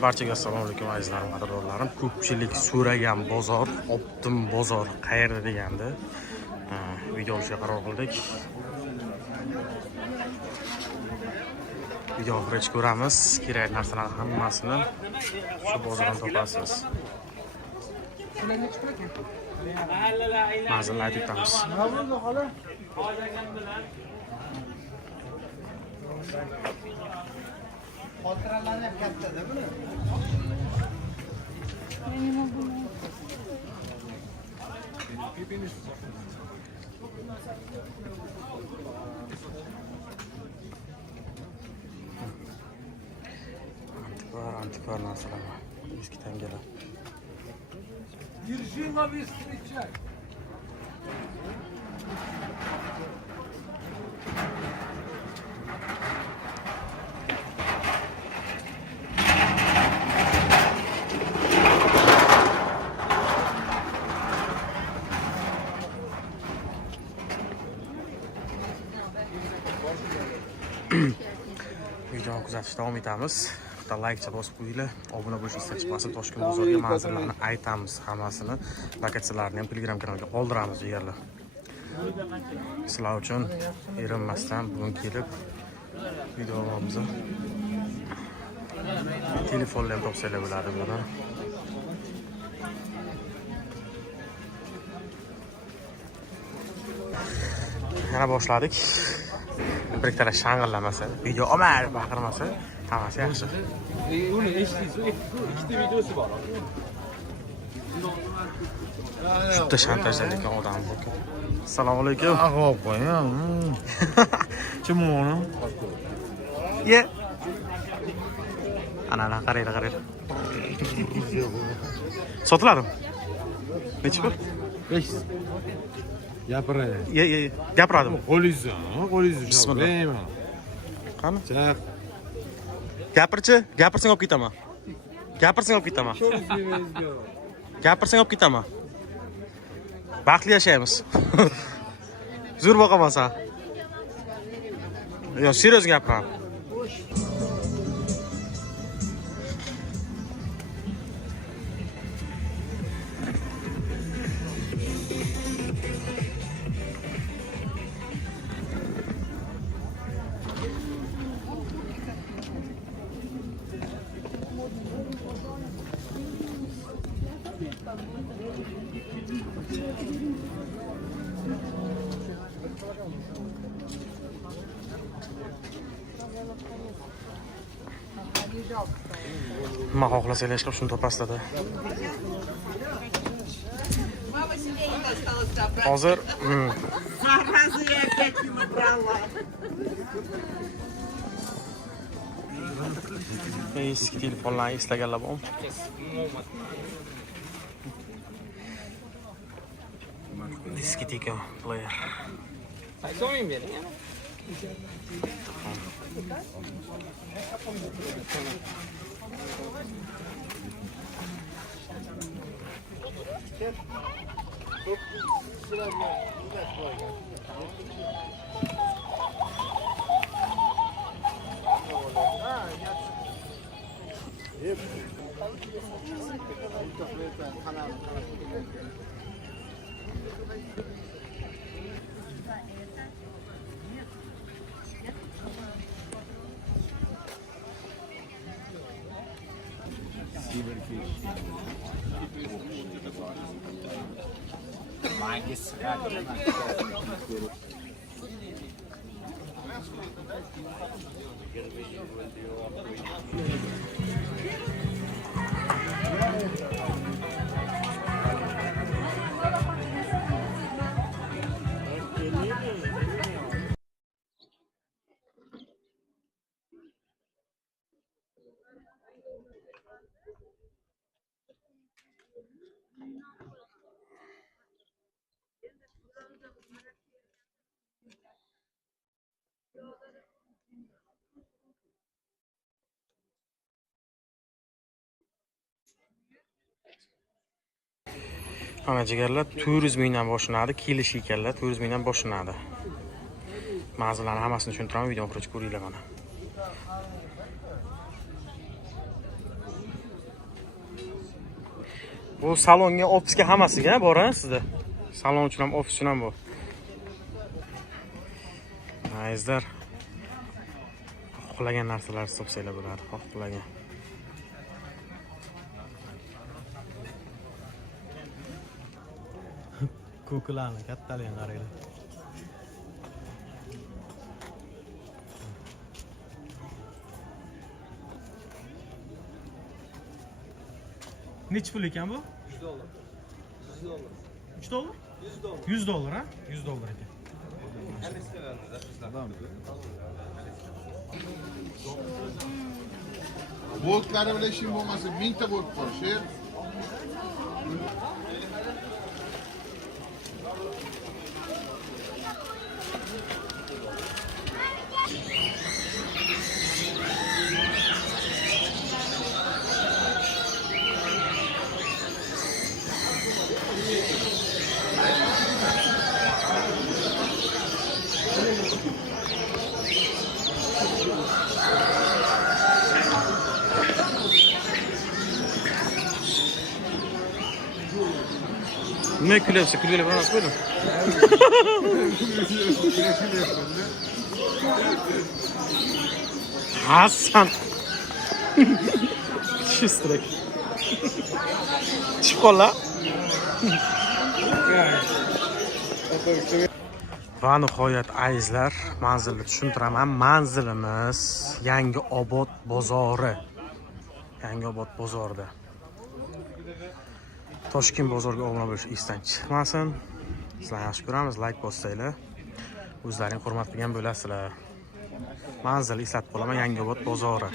Barchaga assalomu alaykum azizlarim, qadrdonlarim. Ko'pchilik so'ragan bozor, Optim bozor qayerda deganda video olishga qaror qildik. Video oxirigacha ko'ramiz. Kerak narsalar hammasini shu bozordan topasiz. Manzilni aytib o'tamiz. Xotiralarni ham katta-da buni. Antikvar narsalar. Eski tangalar. Держи весь встречай. Videoni kuzatishda davom etamiz. Bitta like bosib qo'yinglar. Obuna bo'lish istab chiqmasin. Toshkent bozoriga manzillarni aytamiz, hammasini. Lokatsiyalarni ham Telegram kanalga qoldiramiz yerlar. Sizlar uchun erinmasdan bugun kelib videolarimizni telefonlar ham topsanglar bo'ladi bular. Yana boshladik. Bir ikkita shang'illamasa, video omar baqirmasa, hammasi yaxshi. Uni eshitdingiz, ikkita videosi bor. Shunda shantajlaydigan odam bor. Assalomu alaykum. Hop qo'yam. Kim uni? Ye. Ana qaraydi. Sotiladimi? Nechi pul? 500. Gapiray. Ye, gapiradimi? Qo'lingizni. Bismillah. Qani? Chaq. Gapirsang olib ketaman. Gapirsang olib ketaman. Baxtli yashaymiz. Zo'r boqaman sen. Yo, serios gapiraman. Nima xohlasanglar chiqib shuni topasizlar. Hozir Зараза, я опять не набрала. eski telefonlarni eslaganlar bormi? Disketeka player. So'ming bering. Ana jigarlar 400 mingdan boshlanadi, kelish ekanlar 400 mingdan boshlanadi. Ma'zurlarni hammasini tushuntiraman, video oxirigacha ko'ringlar mana. Bu salonga, ofisga hammasiga bor a sizda. Salon uchun ham, ofis uchun ham bu. Azizlar. Xohlagan narsalar topsanglar bo'ladi, xohlagan. Ko'klarni kattaligan qaranglar. Necha pul ekan bu? $100. $100 dollar. $100 dollar. $100 ha? $100 ekan. Boltları bile işin olması 1000 ta bolt var. Ne külevsi, külevli falan nasıl böyle? Hasan. Şistrek. Çikola. Va nihoyat azizlar, manzilni tushuntiraman. Manzilimiz Yangiobod bozori. Yangiobod bozorida. Toshkent bozoriga obuna bo'lish esdan chiqmasin. Sizlarni yaxshi ko'ramiz, like bosinglar. O'zlaring hurmat qilgan bo'lasizlar. Manzil eslatib qolaman, Yangiobod bozori.